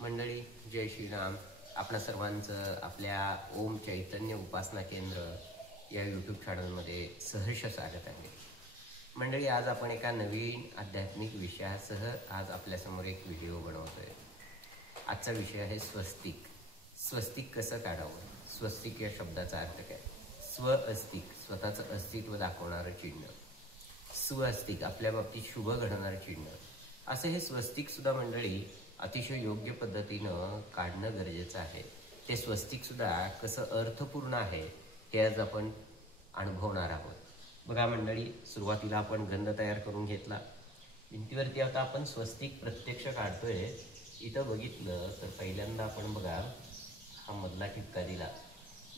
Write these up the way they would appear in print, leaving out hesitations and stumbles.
मंडळी, जय श्रीराम. आपणा सर्वांचं आपल्या ओम चैतन्य उपासना केंद्र या यूट्यूब चॅनलमध्ये सहर्ष स्वागत आहे. मंडळी, आज आपण एका नवीन आध्यात्मिक विषयासह आज आपल्यासमोर एक व्हिडिओ बनवतोय. आजचा विषय आहे स्वस्तिक. स्वस्तिक कसं काढावं? स्वस्तिक या शब्दाचा अर्थ काय? स्व अस्तिक, स्वतःचं अस्तित्व दाखवणारं चिन्ह. स्वस्तिक, आपल्या बाबतीत शुभ घडणारं चिन्ह. असं हे स्वस्तिक सुद्धा मंडळी अतिशय योग्य पद्धतीनं काढणं गरजेचं आहे. ते स्वस्तिक सुद्धा कसं अर्थपूर्ण आहे हे आज आपण अनुभवणार आहोत. बघा मंडळी, सुरुवातीला आपण गंध तयार करून घेतला. भिंतीवरती आता आपण स्वस्तिक प्रत्यक्ष काढतोय. इथं बघितलं तर पहिल्यांदा आपण बघा हा मधला ठिपका दिला.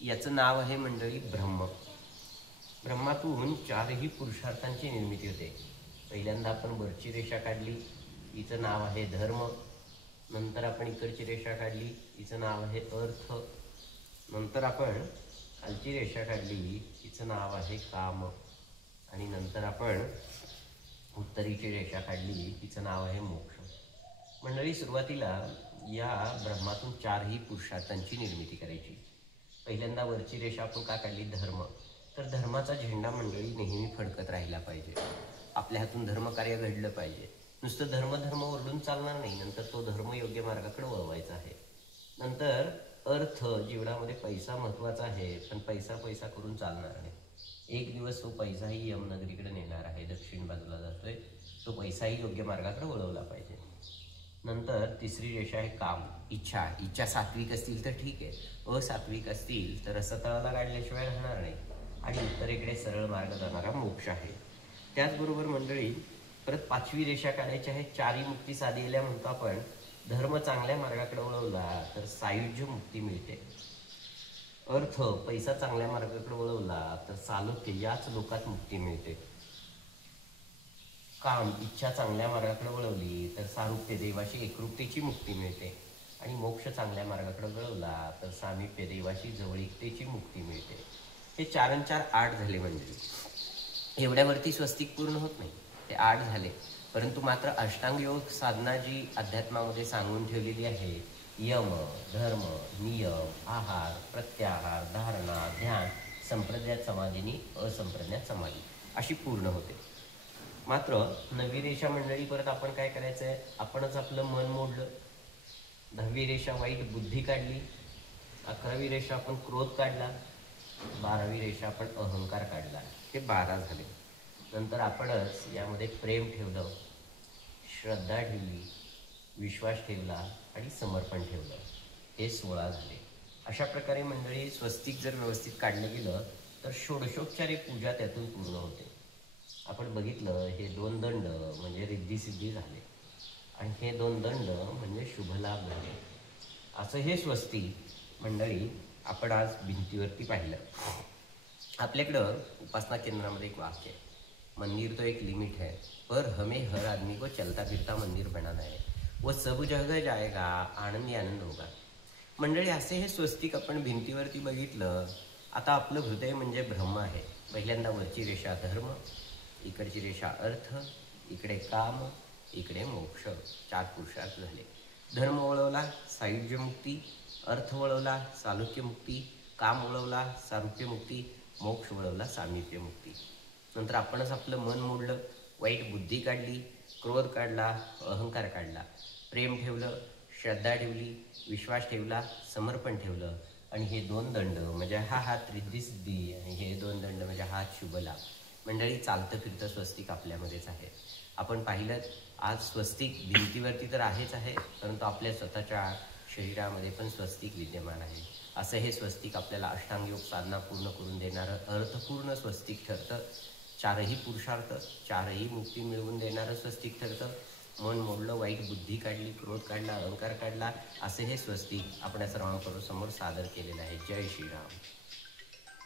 याचं नाव आहे मंडळी ब्रह्म. ब्रह्मातून चारही पुरुषार्थांची निर्मिती होते. पहिल्यांदा आपण वरची रेषा काढली, हिचं नाव आहे धर्म. नंतर आपण इकडची रेषा काढली, हिचं नाव आहे अर्थ. नंतर आपण खालची रेषा काढली, हिचं नाव आहे काम. आणि नंतर आपण उत्तरेची रेषा काढली, हिचं नाव आहे मोक्ष. मंडळी, सुरुवातीला या ब्रह्मातून चारही पुरुषार्थांची निर्मिती करायची. पहिल्यांदा वरची रेषा आपण का काढली? धर्म. तर धर्माचा झेंडा मंडळी नेहमी फडकत राहिला पाहिजे. आपल्या हातून धर्मकार्य घडलं पाहिजे. नुसतं धर्म ओरडून चालणार नाही. नंतर तो धर्म योग्य मार्गाकडे वळवायचा आहे. नंतर अर्थ, जीवनामध्ये पैसा महत्त्वाचा आहे, पण पैसा करून चालणार नाही. एक दिवस तो पैसाही यमनगरीकडे नेणार आहे, दक्षिण बाजूला जातोय. तो पैसाही योग्य मार्गाकडे वळवला पाहिजे. नंतर तिसरी रेषा आहे काम, इच्छा सात्विक असतील तर ठीक आहे, असात्विक असतील तर रसतळाला काढल्याशिवाय राहणार नाही. आणि उत्तरेकडे सरळ मार्ग जाणारा मोक्ष आहे. त्याचबरोबर मंडळी, परत पाचवी रेषा काढायची आहे. चारी मुक्ती साधलेल्या म्हणतो आपण. धर्म चांगल्या मार्गाकडे वळवला तर सायुज्य मुक्ती मिळते. अर्थ, पैसा चांगल्या मार्गाकडे वळवला तर चालुक्य याच लोकात मुक्ती मिळते. काम, इच्छा चांगल्या मार्गाकडे वळवली तर सारुप्य, देवाशी एकरूपतेची मुक्ती मिळते. आणि मोक्ष चांगल्या मार्गाकडे वळवला तर सामिप्य, देवाशी जवळीकतेची मुक्ती मिळते. हे 4 आणि 4 8 झाले. म्हणजे एवढ्यावरती स्वस्तिक पूर्ण होत नाही, ते 8 झाले. परंतु मात्र अष्टांग योग साधना जी अध्यात्मामध्ये सांगून ठेवलेली आहे, यम, धर्म, नियम, आहार, प्रत्याहार, धारणा, ध्यान, संप्रज्ञात समाधीनी, असंप्रज्ञात समाधी, अशी पूर्ण होते. मात्र 9वी रेषा मंडळी, परत आपण काय करायचं आहे? आपणच आपलं मन मोडलं. 10वी रेषा वाईट बुद्धी काढली. 11वी रेषा आपण क्रोध काढला. 12वी रेषा आपण अहंकार काढला. हे 12 झाले. नंतर आपणच यामध्ये प्रेम ठेवलं, श्रद्धा ठेवली, विश्वास ठेवला आणि समर्पण ठेवलं. हे 16 झाले. अशा प्रकारे मंडळी स्वस्तिक जर व्यवस्थित काढलं गेलं तर षोडशोपचारे पूजा त्यातून पूर्ण होते. आपण बघितलं, हे 2 दंड म्हणजे रिद्धिसिद्धी झाले आणि हे 2 दंड म्हणजे शुभलाभ झाले. असं हे स्वस्तिक मंडळी आपण आज भिंतीवरती पाहिलं. आपल्याकडं उपासना केंद्रामध्ये एक वाक्य आहे, मंदिर तो एक लिमिट है, पर हमें हर आदमी को चलता फिरता मंदिर बनाना है, वो सब जगह जाएगा, आनंदी आनंद होगा. मंडळी, असे हे स्वस्तिक आपण भिंतीवरती बघितलं. आता आपलं हृदय म्हणजे ब्रह्म आहे. पहिल्यांदा वरची रेषा धर्म, इकडची रेषा अर्थ, इकडे काम, इकडे मोक्ष. 4 पुरुषार्थ झाले. धर्म वळवला, सायुज्य मुक्ती. अर्थ वळवला, चालुक्य मुक्ती. काम वळवला, सारुप्य मुक्ती. मोक्ष वळवला, सामिप्य मुक्ती. नंतर आपणच आपलं मन मोडलं, वाईट बुद्धी काढली, क्रोध काढला, अहंकार काढला, प्रेम ठेवलं, श्रद्धा ठेवली, विश्वास ठेवला, समर्पण ठेवलं. आणि हे 2 दंड म्हणजे हा हात रिद्धिसिद्धी आणि हे 2 दंड म्हणजे हात शुभलाभ. मंडळी, चालतं फिरतं स्वस्तिक आपल्यामध्येच आहे. आपण पाहिलं, आज स्वस्तिक भिंतीवरती तर आहेच आहे, परंतु आपल्या स्वतःच्या शरीरामध्ये पण स्वस्तिक विद्यमान आहे. असं हे स्वस्तिक आपल्याला अष्टांगयोग साधना पूर्ण करून देणारं अर्थपूर्ण स्वस्तिक ठरतं. 4ही पुरुषार्थ, 4ही मुक्ती मिळवून देणारं स्वस्तिक ठरतं. मन मोडलं, वाईट बुद्धी काढली, क्रोध काढला, अहंकार काढला, असे हे स्वस्तिक आपल्या सर्वांसमोर सादर केलेलं आहे. जय श्रीराम.